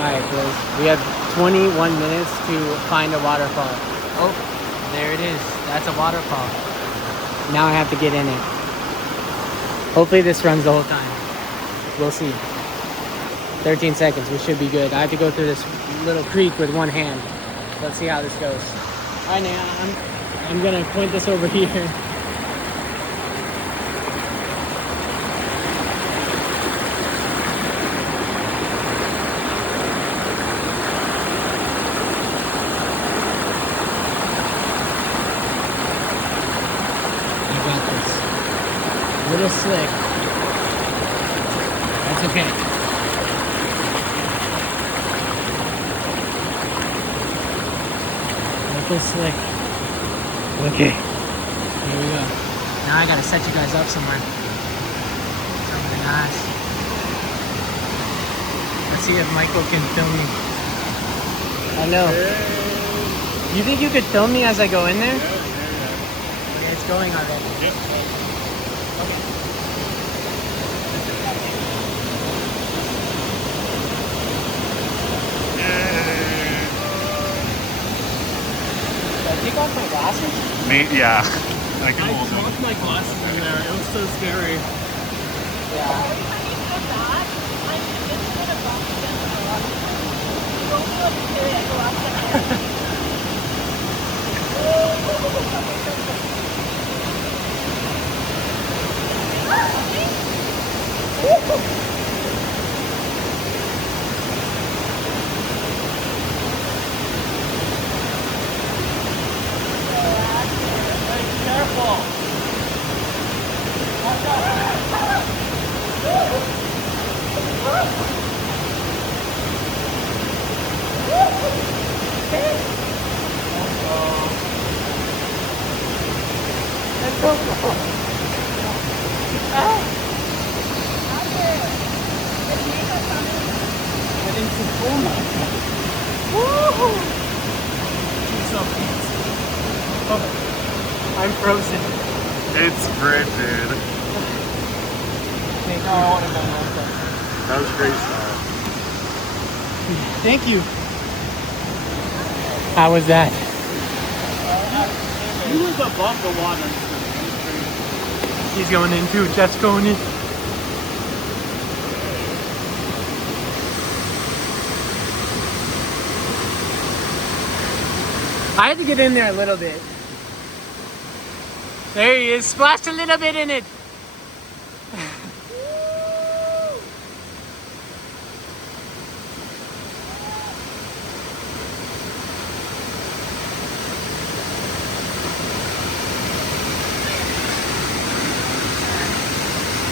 Alright, boys. We have 21 minutes to find a waterfall. Oh, there it is. That's a waterfall. Now I have to get in it. Hopefully this runs the whole time. We'll see. 13 seconds. We should be good. I have to go through this little creek with one hand. Let's see how this goes. Alright, now I'm gonna point this over here. A little slick. That's okay. A little slick. Okay. Here we go. Now I gotta set you guys up somewhere. Something nice. Let's see if Michael can film me. I know. You think you could film me as I go in there? Yeah. Okay, it's going already. Yep. Take off my glasses? Yeah. I dropped my glasses in there. It was so scary. Yeah. I'm frozen. It's frigid. That was great stuff. Thank you. How was that? He was above the water. He's going in too. Jeff's going in. I had to get in there a little bit. There he is. Splashed a little bit in it.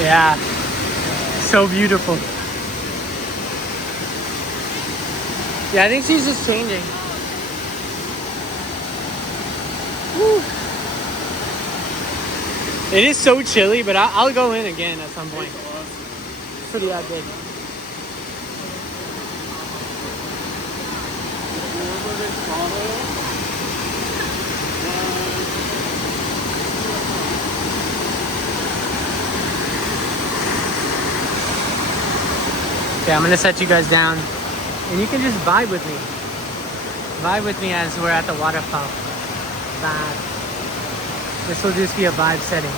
Yeah, so beautiful. Yeah, I think she's just changing. Woo. It is so chilly, but I'll go in again at some point. It's pretty that big. Okay, I'm gonna set you guys down and you can just vibe with me. Vibe with me as we're at the waterfall. Vibe. This will just be a vibe setting.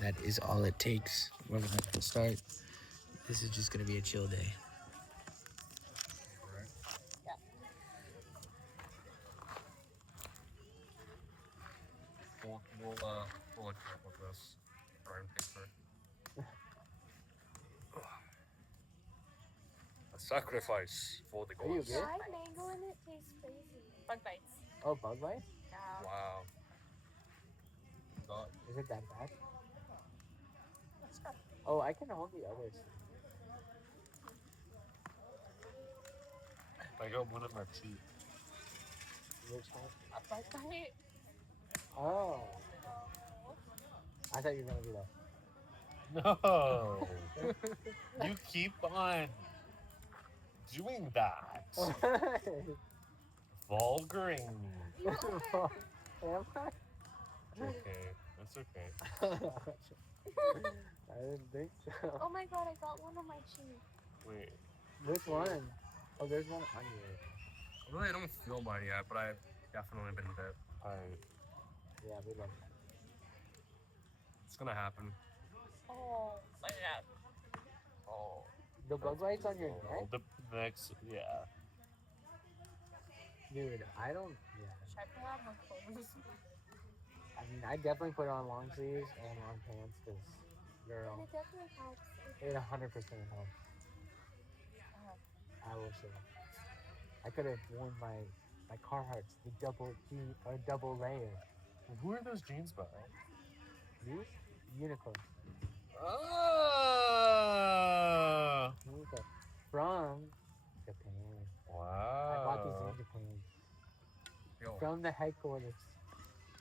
That is all it takes. We're going to start. This is just going to be a chill day. We'll trip with this. Brian picture. A sacrifice for the gods. Fried mango and it tastes crazy. Bug bites. Oh, bug life? Yeah. Wow. God. Is it that bad? Oh, I can hold the others. I got one in my teeth. Which one? A bug bite? Oh. I thought you were going to do that. No. You keep on doing that. Vulgaring. Am I? It's okay. That's okay. I didn't think so. Oh my god, I got one on my cheek. Wait. Which one? Oh, there's one on you. Really, I don't feel mine yet, but I've definitely been bit. Yeah, we love that. It's gonna happen. Oh my god. Oh. The bug bites on your neck? The next, yeah. Dude, I don't. Yeah. Should I put on my clothes? I mean, I definitely put on long sleeves and long pants because, And girl, it definitely helps. it 100% helps. I will say. I could have worn my Carhartts, the double layer. Who are those jeans by? These? Uniqlo. Ah! Uniqlo. From Japan. Wow. I bought these in Japan. Yo, From the headquarters.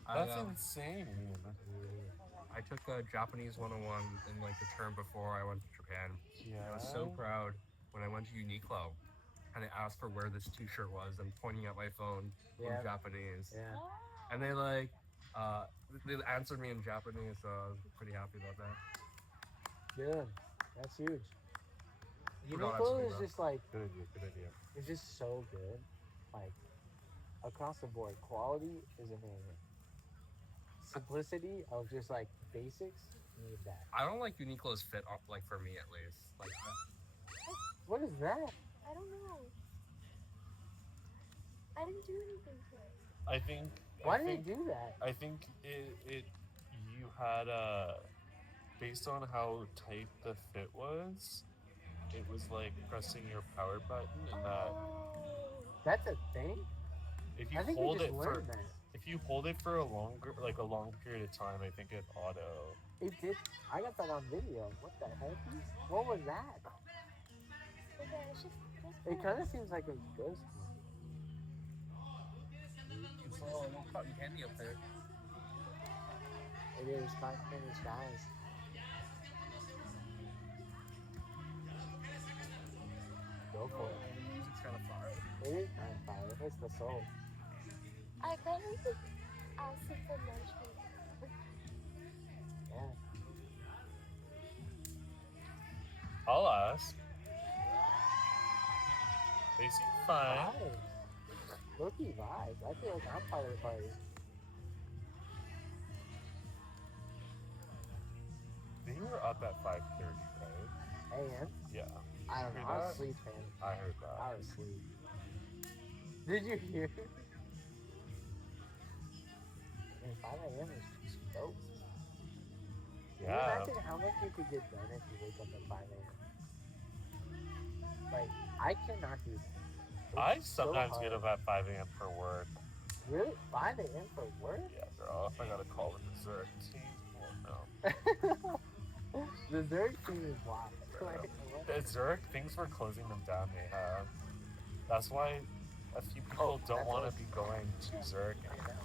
that's insane. I took a Japanese 101 in like the term before I went to Japan. Yeah. I was so proud when I went to Uniqlo and I asked for where this t-shirt was and pointing at my phone Yeah. in Japanese. Yeah. And they they answered me in Japanese, so I was pretty happy about that. Good. That's huge. Forgot Uniqlo actually, is though. just like, Good idea. Good idea. it's just so good. Like, across the board, quality is amazing. Simplicity of just like basics, need that. I don't like Uniqlo's fit, like for me at least. Like, What is that? I don't know. I didn't do anything to it. I think. Why I did think, it do that? I think it you had based on how tight the fit was, it was like pressing your power button, and that Oh. That's a thing? if you I think hold we it just for learned that. if you hold it for a long period of time, I think it auto. It did. I got that on video. What the heck? What was that? Okay, it's just It kind of seems like a ghost. it's a little cotton candy up there. It is cotton candy skies. Go for it. The music's kind of fire. It is kind of fire. It hits the soul. I bet we could ask him for management. Yeah. I'll ask. They seem fine. Vibes. Low-key vibes. I feel like I'm part of the party. They were up at 5:30, right? AM? Yeah, I don't know. Heard I was that? asleep, man. I heard that. I was asleep. Did you hear it? Man, 5 a.m. is just dope. Can you Yeah. imagine how much you could get done if you wake up at 5 a.m.? Like, I cannot do that. It's I so sometimes hard. get up at 5 a.m. for work. Really? 5 a.m. for work? Yeah, girl. If I gotta call the dessert team, well, no. The Zurich team is wild. Like, what? The Zurich, things were closing them down. They have. That's why a few people don't that's want what- to be going to Zurich anymore.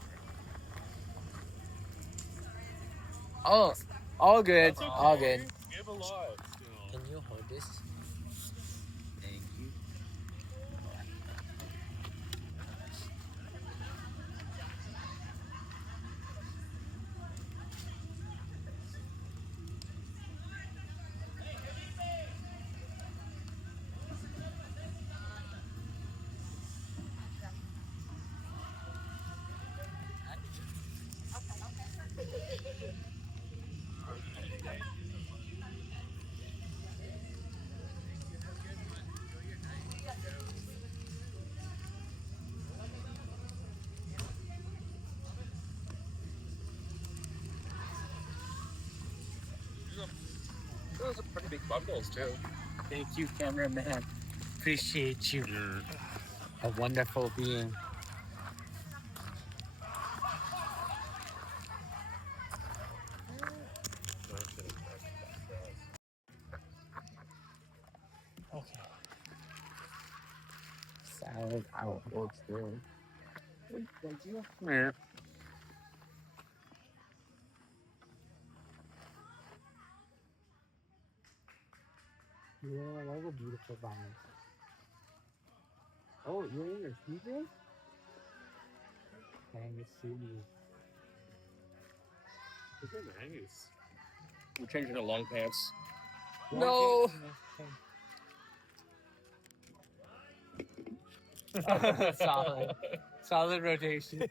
Oh, all good. That's okay. All good. We have a lot still. Can you hold this? Thank you. Those are pretty big bundles too. Thank you, cameraman. Appreciate you. A wonderful being. Okay. Salad out. Looks good. Thank you. Yeah. Yeah, that was a beautiful vibe. Oh, you're in your PJs? Dang, it's serious. These are nice. We're changing to long pants. No! Solid. Solid rotation.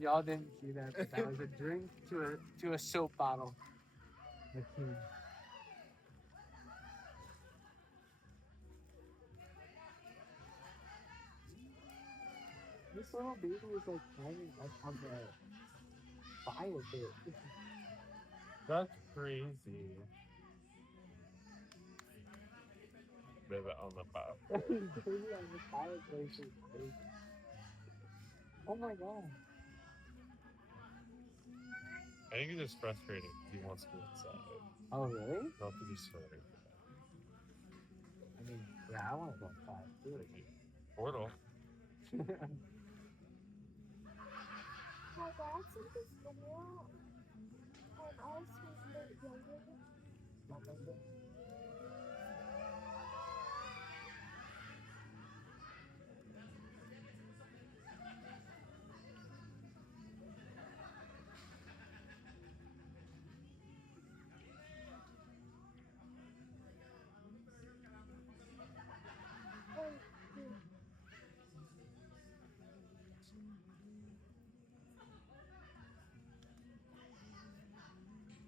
Y'all didn't see that, but that was a drink to a soap bottle. The king. This little baby is like climbing up on the fire pit. That's crazy. Ribbit on the top. Baby on the fireplace is crazy. Oh my god. I think he's just frustrated because he wants to go inside. Oh really? Not because he's sweating. I mean, yeah, I want to go inside too. Portal. My dad sent this video when I was supposed to younger.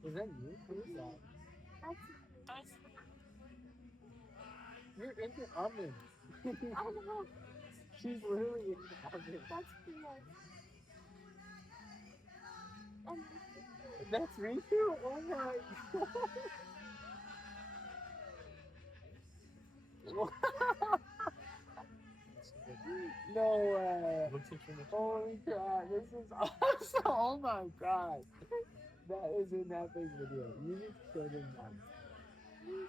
Is that you? Who is that? That's You're in the oven. oh, She's literally in the oven. that's weird. And That's Riku? Oh my god. No way. Looks like you're Holy crap. This is awesome. Oh my god. That is in that big video. You need to show them that.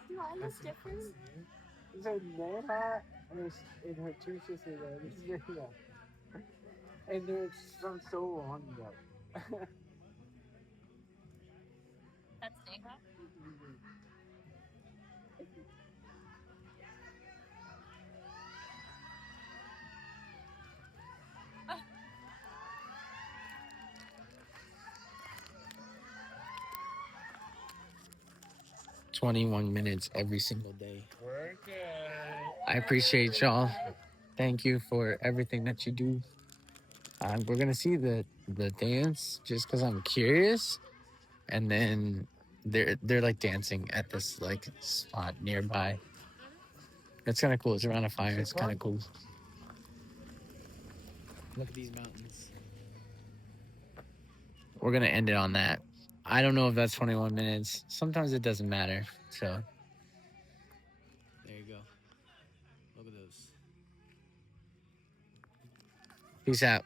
do I look different? So Neha and her two sisters are in this video. And they're from so long ago. That's Neha. 21 minutes every single day. Work it. I appreciate y'all. Thank you for everything that you do. We're gonna see the dance just because I'm curious, and then they're like dancing at this like spot nearby. It's kind of cool. It's around a fire. It's kind of cool. Look at these mountains. We're gonna end it on that. I don't know if that's 21 minutes. Sometimes it doesn't matter. So there you go. Look at those. Peace out.